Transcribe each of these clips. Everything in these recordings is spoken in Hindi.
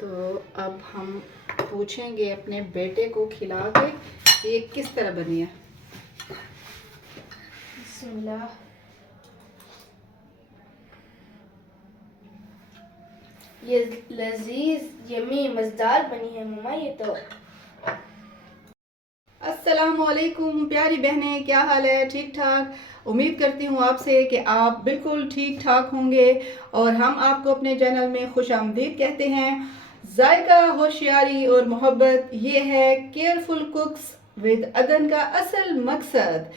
तो अब हम पूछेंगे अपने बेटे को खिला के ये किस तरह बनी है। बिस्मिल्लाह। ये लजीज यमी मज़ेदार बनी है मम्मा ये तो। अस्सलामुअलैकुम प्यारी बहनें, क्या हाल है? ठीक ठाक। उम्मीद करती हूँ आपसे कि आप बिल्कुल ठीक ठाक होंगे और हम आपको अपने चैनल में खुश आमदीद कहते हैं। जायका, होशियारी और मोहब्बत, ये है केयरफुल कुक्स विद अदन का असल मकसद।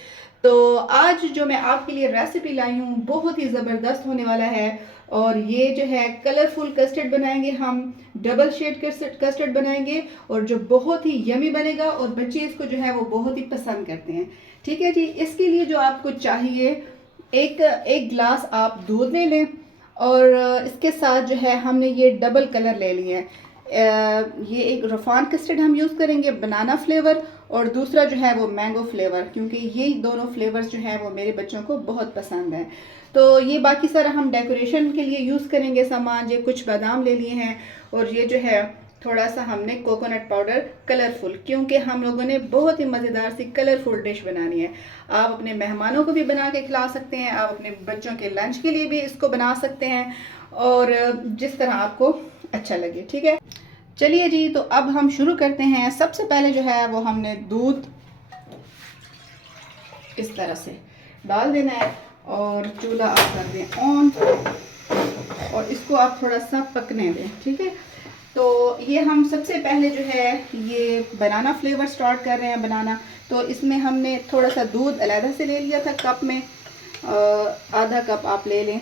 तो आज जो मैं आपके लिए रेसिपी लाई हूँ बहुत ही ज़बरदस्त होने वाला है और ये जो है कलरफुल कस्टर्ड बनाएंगे हम, डबल शेड कस्टर्ड बनाएंगे और जो बहुत ही यमी बनेगा और बच्चे इसको जो है वो बहुत ही पसंद करते हैं। ठीक है जी। इसके लिए जो आपको चाहिए, एक गिलास आप दूध ले लें और इसके साथ जो है हमने ये डबल कलर ले लिए हैं। ये एक रफान कस्टर्ड हम यूज़ करेंगे बनाना फ्लेवर और दूसरा जो है वो मैंगो फ्लेवर, क्योंकि ये दोनों फ्लेवर्स जो हैं वो मेरे बच्चों को बहुत पसंद हैं। तो ये बाकी सारा हम डेकोरेशन के लिए यूज़ करेंगे सामान। ये कुछ बादाम ले लिए हैं और ये जो है थोड़ा सा हमने कोकोनट पाउडर कलरफुल, क्योंकि हम लोगों ने बहुत ही मज़ेदार सी कलरफुल डिश बनानी है। आप अपने मेहमानों को भी बना के खिला सकते हैं, आप अपने बच्चों के लंच के लिए भी इसको बना सकते हैं और जिस तरह आपको अच्छा लगे। ठीक है, चलिए जी। तो अब हम शुरू करते हैं। सबसे पहले जो है वो हमने दूध इस तरह से डाल देना है और चूल्हा आप कर दें ऑन और इसको आप थोड़ा सा पकने दें। ठीक है, तो ये हम सबसे पहले जो है ये बनाना फ्लेवर स्टार्ट कर रहे हैं बनाना। तो इसमें हमने थोड़ा सा दूध अलहदा से ले लिया था कप में, आधा कप आप ले लें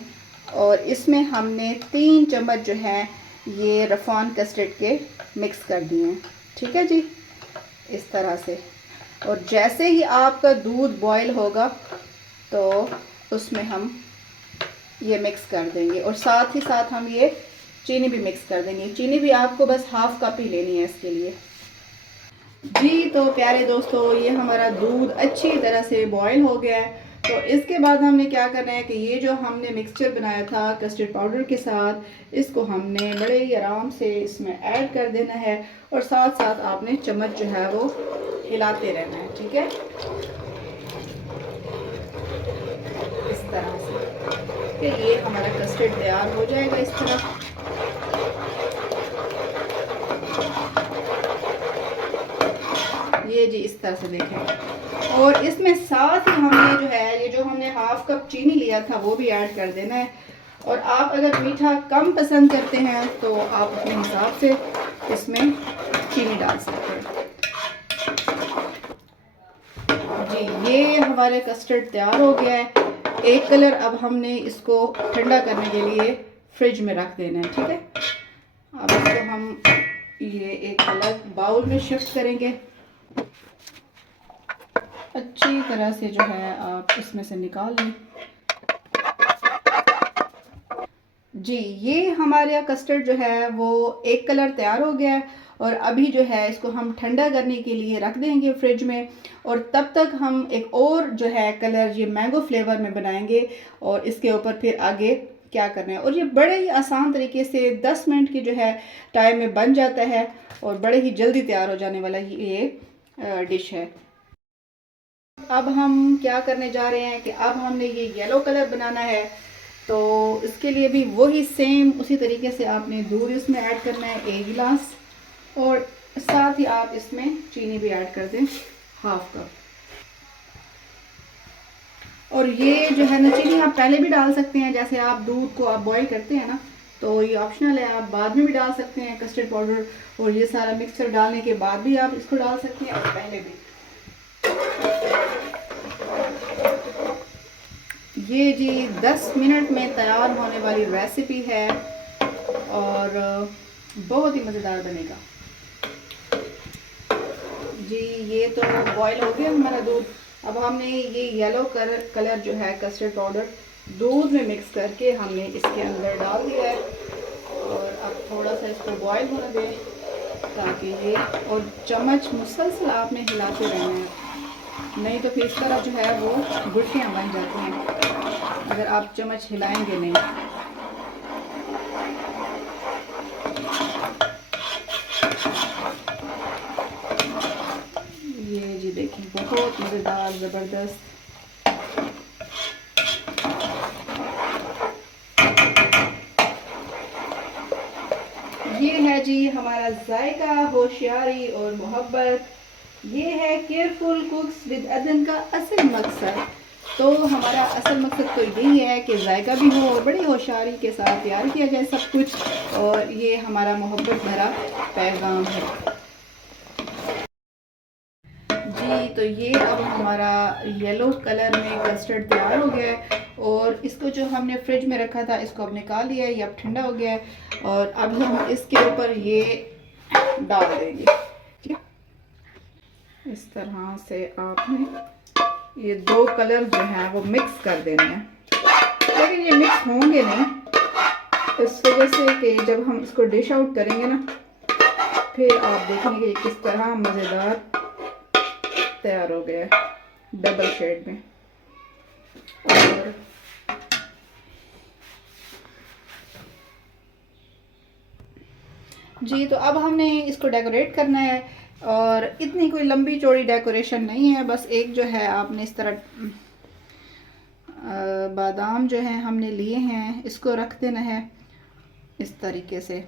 और इसमें हमने 3 चम्मच जो है ये रफान कस्टर्ड के मिक्स कर दिए हैं। ठीक है जी, इस तरह से। और जैसे ही आपका दूध बॉईल होगा तो उसमें हम ये मिक्स कर देंगे और साथ ही साथ हम ये चीनी भी मिक्स कर देंगे। चीनी भी आपको बस हाफ कप ही लेनी है इसके लिए जी। तो प्यारे दोस्तों, ये हमारा दूध अच्छी तरह से बॉईल हो गया है। तो इसके बाद हमने क्या करना है कि ये जो हमने मिक्सचर बनाया था कस्टर्ड पाउडर के साथ, इसको हमने बड़े ही आराम से इसमें ऐड कर देना है और साथ साथ आपने चम्मच जो है वो हिलाते रहना है। ठीक है, इस तरह से। फिर ये हमारा कस्टर्ड तैयार हो जाएगा इस तरह। ये जी इस तरह से देखें और इसमें साथ ही हमने जो है ये जो हमने हाफ कप चीनी लिया था वो भी ऐड कर देना है। और आप अगर मीठा कम पसंद करते हैं तो आप अपने हिसाब से इसमें चीनी डाल सकते हैं जी। ये हमारे कस्टर्ड तैयार हो गया है। एक कलर अब हमने इसको ठंडा करने के लिए फ्रिज में रख देना है। ठीक है, अब इसको हम ये एक अलग बाउल में शिफ्ट करेंगे। अच्छी तरह से जो है आप इसमें से निकाल लें जी। ये हमारे कस्टर्ड जो है वो एक कलर तैयार हो गया है और अभी जो है इसको हम ठंडा करने के लिए रख देंगे फ्रिज में और तब तक हम एक और जो है कलर ये मैंगो फ्लेवर में बनाएंगे और इसके ऊपर फिर आगे क्या करना है। और ये बड़े ही आसान तरीके से 10 मिनट की जो है टाइम में बन जाता है और बड़े ही जल्दी तैयार हो जाने वाला ये डिश है। अब हम क्या करने जा रहे हैं कि अब हमने ये येलो कलर बनाना है। तो इसके लिए भी वही सेम उसी तरीके से आपने दूध इसमें ऐड करना है 1 गिलास और साथ ही आप इसमें चीनी भी ऐड कर दें हाफ कप। और ये जो है ना चीनी आप पहले भी डाल सकते हैं, जैसे आप दूध को आप बॉईल करते हैं ना, तो ये ऑप्शनल है, आप बाद में भी डाल सकते हैं कस्टर्ड पाउडर और ये सारा मिक्सचर डालने के बाद भी आप इसको डाल सकते हैं और पहले भी। ये जी 10 मिनट में तैयार होने वाली रेसिपी है और बहुत ही मज़ेदार बनेगा जी। ये तो बॉईल हो गया हमारा दूध। अब हमने ये येलो कलर जो है कस्टर्ड पाउडर दूध में मिक्स करके हमने इसके अंदर डाल दिया है और अब थोड़ा सा इसको बॉईल होने दें ताकि ये, और चम्मच मुसलसल आपने हिलाते रहना है, नहीं तो फिर इस तरह जो है वो गुठलियाँ बन जाती हैं अगर आप चम्मच हिलाएंगे नहीं। ये जी देखिए बहुत मज़ेदार ज़बरदस्त। ये है जी हमारा जायका, होशियारी और मोहब्बत। ये है केयरफुल कुक्स विद अदन का असल मकसद। तो हमारा असल मकसद तो यही है कि जायका भी हो और बड़ी होशियारी के साथ तैयार किया जाए सब कुछ, और ये हमारा मोहब्बत भरा पैगाम है जी। तो ये अब हमारा येलो कलर में कस्टर्ड तैयार हो गया है, और इसको जो हमने फ्रिज में रखा था इसको अब निकाल लिया है, ये अब ठंडा हो गया है। और अब हम इसके ऊपर ये डाल देंगे, ठीक है। इस तरह से आपने ये दो कलर जो हैं वो मिक्स कर देने हैं, लेकिन ये मिक्स होंगे नहीं इस वजह से कि जब हम इसको डिश आउट करेंगे ना, फिर आप देखेंगे कि किस तरह मज़ेदार तैयार हो गया है डबल शेड में। और जी तो अब हमने इसको डेकोरेट करना है, और इतनी कोई लंबी चौड़ी डेकोरेशन नहीं है, बस एक जो है आपने इस तरह बादाम जो हैं हमने लिए हैं, इसको रख देना है इस तरीके से।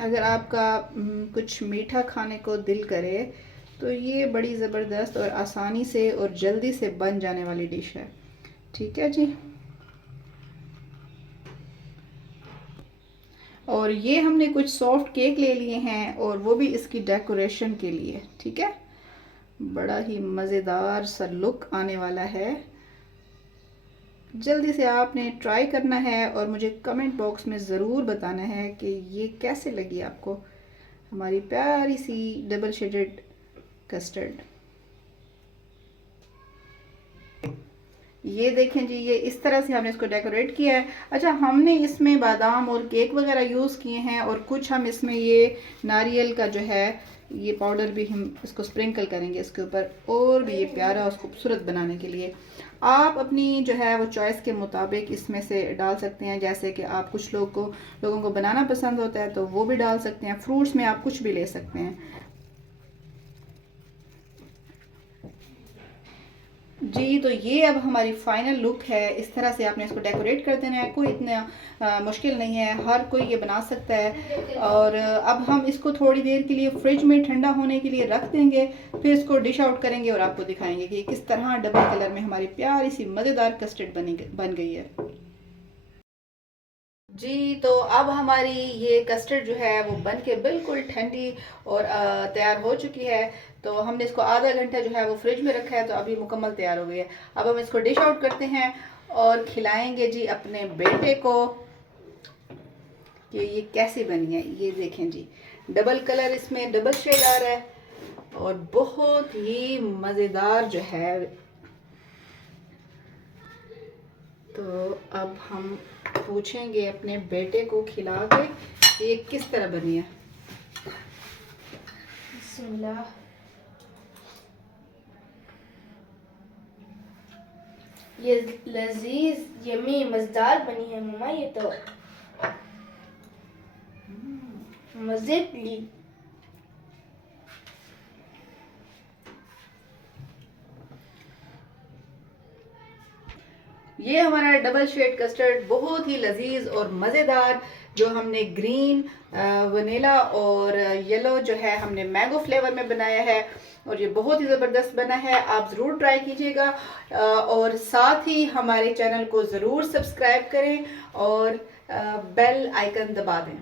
अगर आपका कुछ मीठा खाने को दिल करे तो ये बड़ी ज़बरदस्त और आसानी से और जल्दी से बन जाने वाली डिश है, ठीक है जी। और ये हमने कुछ सॉफ्ट केक ले लिए हैं, और वो भी इसकी डेकोरेशन के लिए, ठीक है। बड़ा ही मज़ेदार सा लुक आने वाला है। जल्दी से आपने ट्राई करना है और मुझे कमेंट बॉक्स में ज़रूर बताना है कि ये कैसे लगी आपको हमारी प्यारी सी डबल शेडेड कस्टर्ड। ये देखें जी, ये इस तरह से हमने इसको डेकोरेट किया है। अच्छा, हमने इसमें बादाम और केक वगैरह यूज़ किए हैं, और कुछ हम इसमें ये नारियल का जो है ये पाउडर भी हम इसको स्प्रिंकल करेंगे इसके ऊपर, और भी ये प्यारा और खूबसूरत बनाने के लिए। आप अपनी जो है वो चॉइस के मुताबिक इसमें से डाल सकते हैं, जैसे कि आप कुछ लोगों को बनाना पसंद होता है तो वो भी डाल सकते हैं। फ्रूट्स में आप कुछ भी ले सकते हैं जी। तो ये अब हमारी फाइनल लुक है। इस तरह से आपने इसको डेकोरेट कर देना है, कोई इतना मुश्किल नहीं है, हर कोई ये बना सकता है। और अब हम इसको थोड़ी देर के लिए फ्रिज में ठंडा होने के लिए रख देंगे, फिर इसको डिश आउट करेंगे और आपको दिखाएंगे कि किस तरह डबल कलर में हमारी प्यारी सी मज़ेदार कस्टर्ड बन गई है जी। तो अब हमारी ये कस्टर्ड जो है वो बन के बिल्कुल ठंडी और तैयार हो चुकी है। तो हमने इसको आधा घंटा जो है वो फ्रिज में रखा है, तो अभी मुकम्मल तैयार हो गई है। अब हम इसको डिश आउट करते हैं और खिलाएंगे जी अपने बेटे को कि ये कैसी बनी है। ये देखें जी, डबल कलर इसमें डबल शेड आ रहा है, और बहुत ही मज़ेदार जो है। तो अब हम पूछेंगे अपने बेटे को खिला के ये किस तरह बनी है। बिस्मिल्लाह। ये लजीज यमी मज़ेदार बनी है मम्मा, ये तो मज़े ली। ये हमारा डबल शेड कस्टर्ड बहुत ही लजीज और मज़ेदार, जो हमने ग्रीन, वनीला और येलो जो है हमने मैंगो फ्लेवर में बनाया है, और ये बहुत ही ज़बरदस्त बना है। आप ज़रूर ट्राई कीजिएगा, और साथ ही हमारे चैनल को ज़रूर सब्सक्राइब करें और बेल आइकन दबा दें।